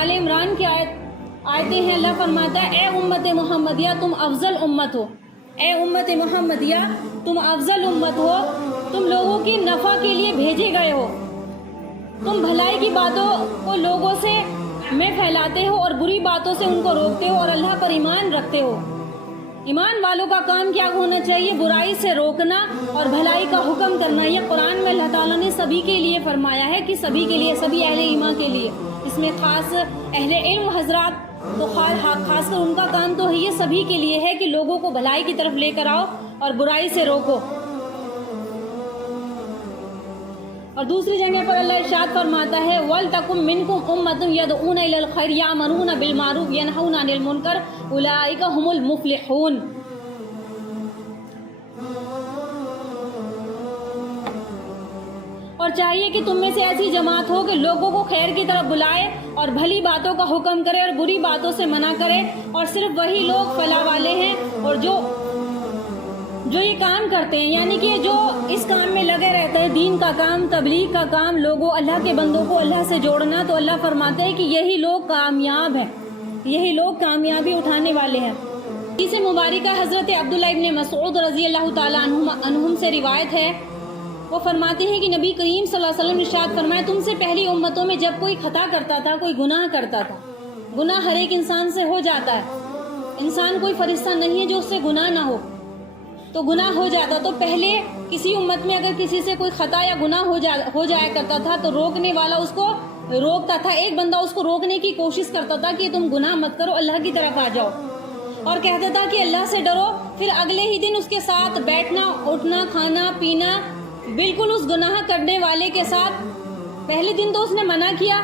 आल इमरान की आयतें हैं। अल्लाह फरमाता है, ए उम्मत मोहम्मदिया तुम अफजल उम्मत हो, ए उम्मत मोहम्मदिया तुम अफजल उम्मत हो, तुम लोगों की नफ़ा के लिए भेजे गए हो, तुम भलाई की बातों को लोगों से में फैलाते हो और बुरी बातों से उनको रोकते हो और अल्लाह पर ईमान रखते हो। ईमान वालों का काम क्या होना चाहिए? बुराई से रोकना और भलाई का हुक्म करना। ये कुरान में अल्लाह ताला ने सभी के लिए फरमाया है कि सभी के लिए, सभी अहले ईमान के लिए। इसमें खास अहले इल्म हजरात तो खासकर उनका काम तो ये सभी के लिए है कि लोगों को भलाई की तरफ लेकर आओ और बुराई से रोको। और दूसरी जगह पर अल्लाह इरशाद फरमाता है, वल तकुम मिनकुम उम्मतुन यदऊना इलल खैर यामरूना बिल मारूफ यनहौना अनिल मुनकर उलाइका हुमुल मुफलिहून। और चाहिए कि तुम में से ऐसी जमात हो कि लोगों को खैर की तरफ बुलाए और भली बातों का हुक्म करे और बुरी बातों से मना करे, और सिर्फ वही लोग फलाह वाले हैं और जो ये काम करते हैं, यानी कि जो इस काम में लगे रहते हैं, दीन का काम, तबलीग का काम, लोगों अल्लाह के बंदों को अल्लाह से जोड़ना, तो अल्लाह फरमाते हैं कि यही लोग कामयाब हैं, यही लोग कामयाबी उठाने वाले हैं। इसे मुबारका हज़रत अब्दुल्ला इब्न मसऊद रज़ी अल्लाह ताला अन्हुम से रिवायत है। वो फरमाते हैं कि नबी करीम सल्लल्लाहु अलैहि वसल्लम ने इरशाद फरमाया, तुमसे पहली उम्मतों में जब कोई खता करता था, कोई गुनाह करता था, गुनाह हर एक इंसान से हो जाता है, इंसान कोई फरिश्ता नहीं है जो उससे गुनाह ना हो, तो गुनाह हो जाता। तो पहले किसी उम्मत में अगर किसी से कोई खता या गुनाह हो जाया करता था तो रोकने वाला उसको रोकता था, एक बंदा उसको रोकने की कोशिश करता था कि तुम गुनाह मत करो, अल्लाह की तरफ आ जाओ, और कहता था कि अल्लाह से डरो। फिर अगले ही दिन उसके साथ बैठना, उठना, खाना पीना बिल्कुल उस गुनाह करने वाले के साथ। पहले दिन तो उसने मना किया,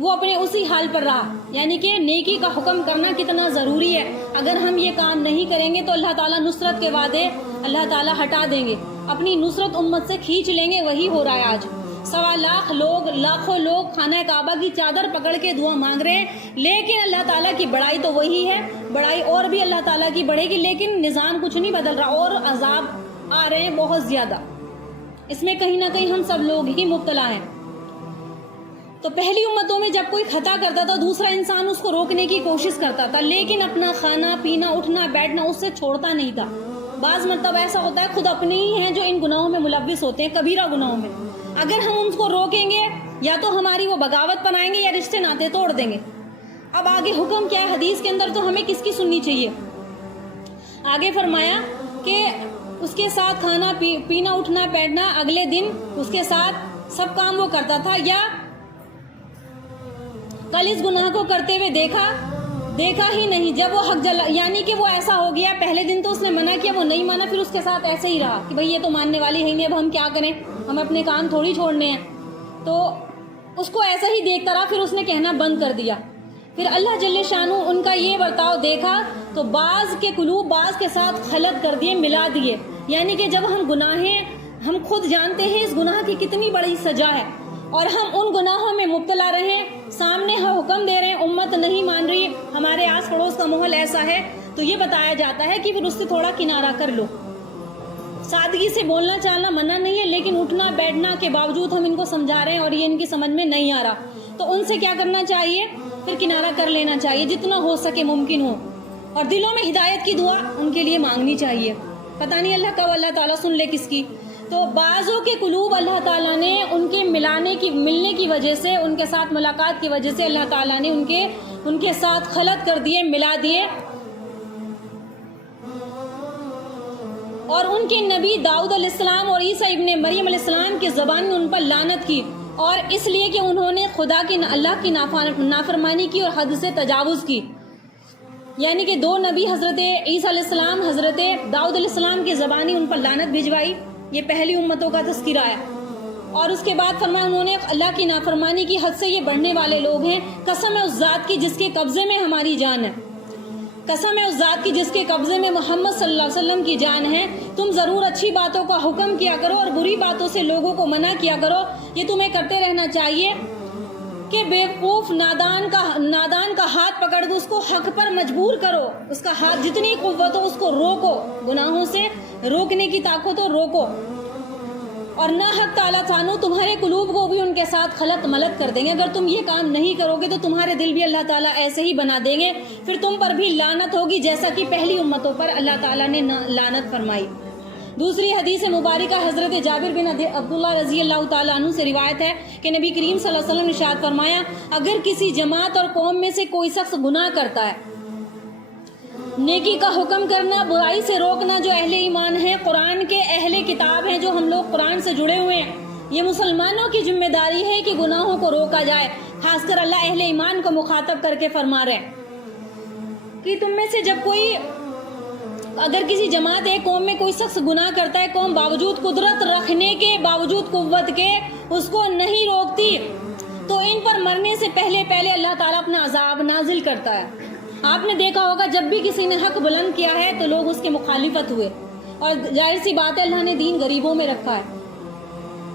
वो अपने उसी हाल पर रहा। यानी कि नेकी का हुक्म करना कितना ज़रूरी है। अगर हम ये काम नहीं करेंगे तो अल्लाह ताला नुसरत के वादे अल्लाह ताला हटा देंगे, अपनी नुसरत उम्मत से खींच लेंगे। वही हो रहा है आज। 1.25 लाख लोग, लाखों लोग खाना काबा की चादर पकड़ के दुआ मांग रहे हैं, लेकिन अल्लाह ताला की बड़ाई तो वही है, बड़ाई और भी अल्लाह ताला की बढ़ेगी, लेकिन निज़ाम कुछ नहीं बदल रहा और अजाब आ रहे हैं बहुत ज़्यादा। इसमें कहीं ना कहीं हम सब लोग ही मुब्तला हैं। तो पहली उम्मतों में जब कोई खता करता था, दूसरा इंसान उसको रोकने की कोशिश करता था, लेकिन अपना खाना पीना, उठना बैठना उससे छोड़ता नहीं था। बाज़ मतलब ऐसा होता है खुद अपने ही हैं जो इन गुनाहों में मुलव्विस होते हैं, कबीरा गुनाहों में। अगर हम उनको रोकेंगे या तो हमारी वो बगावत बनाएंगे या रिश्ते नाते तोड़ देंगे। अब आगे हुक्म क्या है हदीस के अंदर, तो हमें किसकी सुननी चाहिए? आगे फरमाया कि उसके साथ खाना पीना, उठना बैठना, अगले दिन उसके साथ सब काम वो करता था, या कल इस गुनाह को करते हुए देखा ही नहीं, जब वो हक जला, यानी कि वो ऐसा हो गया, पहले दिन तो उसने मना किया, वो नहीं माना, फिर उसके साथ ऐसे ही रहा कि भाई ये तो मानने वाली है नहीं, अब हम क्या करें, हम अपने काम थोड़ी छोड़ने हैं। तो उसको ऐसा ही देखता रहा, फिर उसने कहना बंद कर दिया। फिर अल्लाह जल्ले शानू उनका ये बर्ताव देखा तो बाज़ के कुलूब बाज़ के साथ खलत कर दिए, मिला दिए। यानी कि जब हम गुनाहें, हम खुद जानते हैं इस गुनाह की कितनी बड़ी सजा है, और हम उन गुनाहों में मुब्तला रहे, सामने हुक्म दे रहे हैं, उम्मत नहीं मान रही, हमारे आस पड़ोस का माहौल ऐसा है, तो ये बताया जाता है कि फिर उससे थोड़ा किनारा कर लो। सादगी से बोलना चालना मना नहीं है, लेकिन उठना बैठना के बावजूद हम इनको समझा रहे हैं और ये इनकी समझ में नहीं आ रहा, तो उनसे क्या करना चाहिए? फिर किनारा कर लेना चाहिए जितना हो सके, मुमकिन हो, और दिलों में हिदायत की दुआ उनके लिए मांगनी चाहिए। पता नहीं अल्लाह कब अल्लाह ताला सुन ले किसकी। तो बाज़ों के कुलूब अल्लाह ताला ने उनके मिलने की वजह से, उनके साथ मुलाकात की वजह से अल्लाह ताला ने उनके साथ खलत कर दिए, मिला दिए, और उनके नबी दाऊद अलैहिस्सलाम और ईसा इब्ने मरियम अलैहिस्सलाम की ज़बान में उन पर लानत की, और इसलिए कि उन्होंने अल्लाह की नाफरमानी की और हद से तजावुज़ की। यानी कि दो नबी हज़रत ईसा अलैहिस्सलाम, हज़रत दाऊद अलैहिस्सलाम की ज़बानी उन पर लानत भिजवाई। ये पहली उम्मतों का तज़किरा है। और उसके बाद फरमाया उन्होंने अल्लाह की नाफरमानी की, हद से ये बढ़ने वाले लोग हैं। कसम है उस ज़ात की जिसके कब्ज़े में हमारी जान है, कसम है उस ज़ात की जिसके कब्ज़े में मोहम्मद सल्लल्लाहु अलैहि वसल्लम की जान है, तुम ज़रूर अच्छी बातों का हुक्म किया करो और बुरी बातों से लोगों को मना किया करो। ये तुम्हें करते रहना चाहिए कि बेवकूफ़ नादान का हाथ पकड़ के उसको हक पर मजबूर करो, उसका हाथ जितनी कुव्वत हो उसको रोको, गुनाहों से रोकने की ताकत हो रोको। اور نہ حق تعالیٰ ثانو تمہارے قلوب کو بھی ان کے ساتھ خلط ملط کر دیں گے. اگر تم یہ کام نہیں کرو گے تو تمہارے دل بھی اللہ تعالیٰ ایسے ہی بنا دیں گے, پھر تم پر بھی لعنت ہوگی جیسا کہ پہلی امتوں پر اللہ تعالیٰ نے لعنت فرمائی. دوسری حدیث مبارکہ حضرت جابر بن عبداللہ رضی اللہ تعالیٰ عنہ سے روایت ہے کہ نبی کریم صلی اللہ علیہ وسلم نے ارشاد فرمایا, اگر کسی جماعت اور قوم میں سے کوئی شخص گناہ کرتا ہے, نیکی کا حکم کرنا, برائی سے روکنا, جو اہل ایمان ہیں, قرآن کے اہل کتاب ہیں, جو ہم لوگ قرآن سے جڑے ہوئے ہیں, یہ مسلمانوں کی ذمہ داری ہے کہ گناہوں کو روکا جائے. خاص کر اللہ اہل ایمان کو مخاطب کر کے فرما رہے ہیں کہ تم میں سے جب کوئی, اگر کسی جماعت ایک قوم میں کوئی شخص گناہ کرتا ہے, قوم باوجود قدرت رکھنے کے, باوجود قوت کے اس کو نہیں روکتی, تو ان پر مرنے سے پہلے اللہ تعالیٰ اپنا عذاب نازل کرتا ہے. آپ نے دیکھا ہوگا جب بھی کسی نے حق بلند کیا ہے تو لوگ اس کے مخالفت ہوئے, اور ظاہر سی بات ہے اللہ نے دین غریبوں میں رکھا ہے.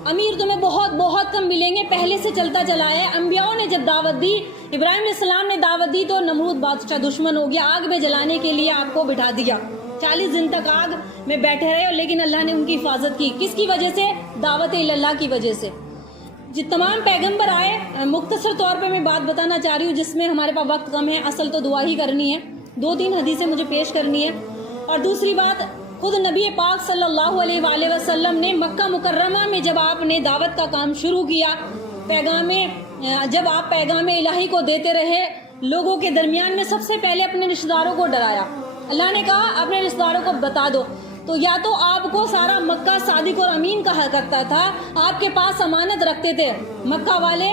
امیر تمہیں بہت بہت کم ملیں گے, پہلے سے چلتا چلا ہے. انبیاءوں نے جب دعوت دی, ابراہیم علیہ السلام نے دعوت دی تو نمرود بادشاہ دشمن ہو گیا, آگ میں جلانے کے لیے آپ کو بٹھا دیا, 40 دن تک آگ میں بیٹھے رہے, لیکن اللہ نے ان کی حفاظت کی. کس کی وجہ سے؟ دعوت اللہ کی وجہ سے. تمام پیغمبر آئے. مختصر طور پہ میں بات بتانا چاہ رہی ہوں جس میں ہمارے پاس وقت کم ہے, اصل تو دعا ہی کرنی ہے, 2-3 حدیثیں مجھے پیش کرنی ہے. اور دوسری بات, خود نبی پاک صلی اللہ علیہ وآلہ وسلم نے مکہ مکرمہ میں جب آپ نے دعوت کا کام شروع کیا, جب آپ پیغام الہی کو دیتے رہے, لوگوں کے درمیان میں سب سے پہلے اپنے رشتہ داروں کو ڈرایا. اللہ نے کہا اپنے رشتہ داروں کو بتا دو. تو یا تو آپ کو سارا مکہ صادق اور امین کہا کرتا تھا, آپ کے پاس امانت رکھتے تھے مکہ والے,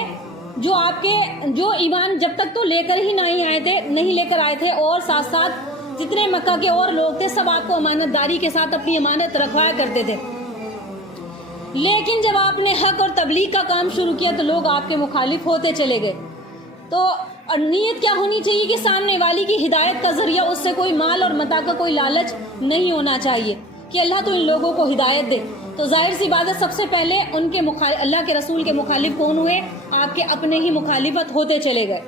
جو ایمان جب تک تو لے کر ہی نہیں لے کر آئے تھے, اور ساتھ ساتھ جتنے مکہ کے اور لوگ تھے سب آپ کو امانت داری کے ساتھ اپنی امانت رکھوایا کرتے تھے. لیکن جب آپ نے حق اور تبلیغ کا کام شروع کیا تو لوگ آپ کے مخالف ہوتے چلے گئے. تو نیت کیا ہونی چاہیے کہ سامنے والی کی ہدایت کا ذریعہ اس سے کوئی مال اور متاع کا کوئی لالچ نہیں ہونا چاہیے کہ اللہ تو ان لوگوں کو ہدایت دے. تو ظاہر سی بات ہے سب سے پہلے ان کے اللہ کے رسول کے مخالف کون ہوئے؟ آپ کے اپنے ہی مخالفت ہوتے چلے گئے.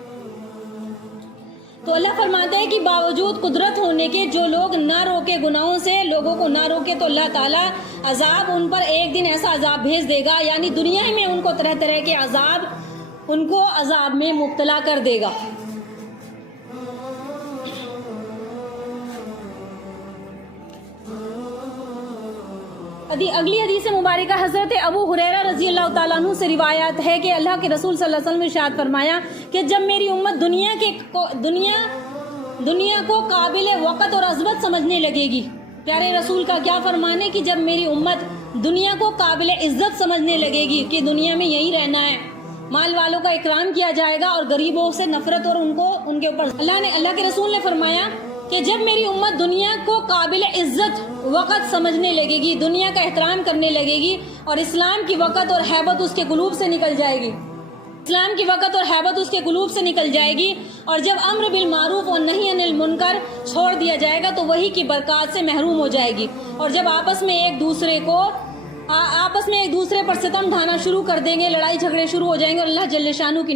تو اللہ فرماتا ہے کہ باوجود قدرت ہونے کے جو لوگ نہ روکے گناہوں سے, لوگوں کو نہ روکے, تو اللہ تعالیٰ عذاب ان پر ایک دن ایسا عذاب بھیج دے گا, یعنی دنیا میں ان کو طرح طرح کے عذاب, ان کو عذاب میں مبتلا کر دے گا. اگلی حدیث مبارکہ حضرت ابو ہریرہ رضی اللہ تعالیٰ عنہ سے روایت ہے کہ اللہ کے رسول صلی اللہ علیہ وسلم نے ارشاد فرمایا کہ جب میری امت دنیا کو قابل وقت اور عظمت سمجھنے لگے گی, پیارے رسول کا کیا فرمانے کہ جب میری امت دنیا کو قابل عزت سمجھنے لگے گی کہ دنیا میں یہی رہنا ہے, مال والوں کا اکرام کیا جائے گا اور غریبوں سے نفرت اور ان کے اوپر اللہ کے رسول نے فرمایا کہ جب میری امت دنیا کو قابل عزت وقت سمجھنے لگے گی, دنیا کا احترام کرنے لگے گی, اور اسلام کی وقت اور ہیبت اس کے قلوب سے نکل جائے گی, اور جب امر بالمعروف اور نہی عن المنکر چھوڑ دیا جائے گا تو وہی کی برکات سے محروم ہو جائے گی, اور جب آپس میں ایک دوسرے پر ستم ڈھانا شروع کر دیں گے, لڑائی جھگڑے شروع ہو جائیں گے, اور اللہ جل شانہ کی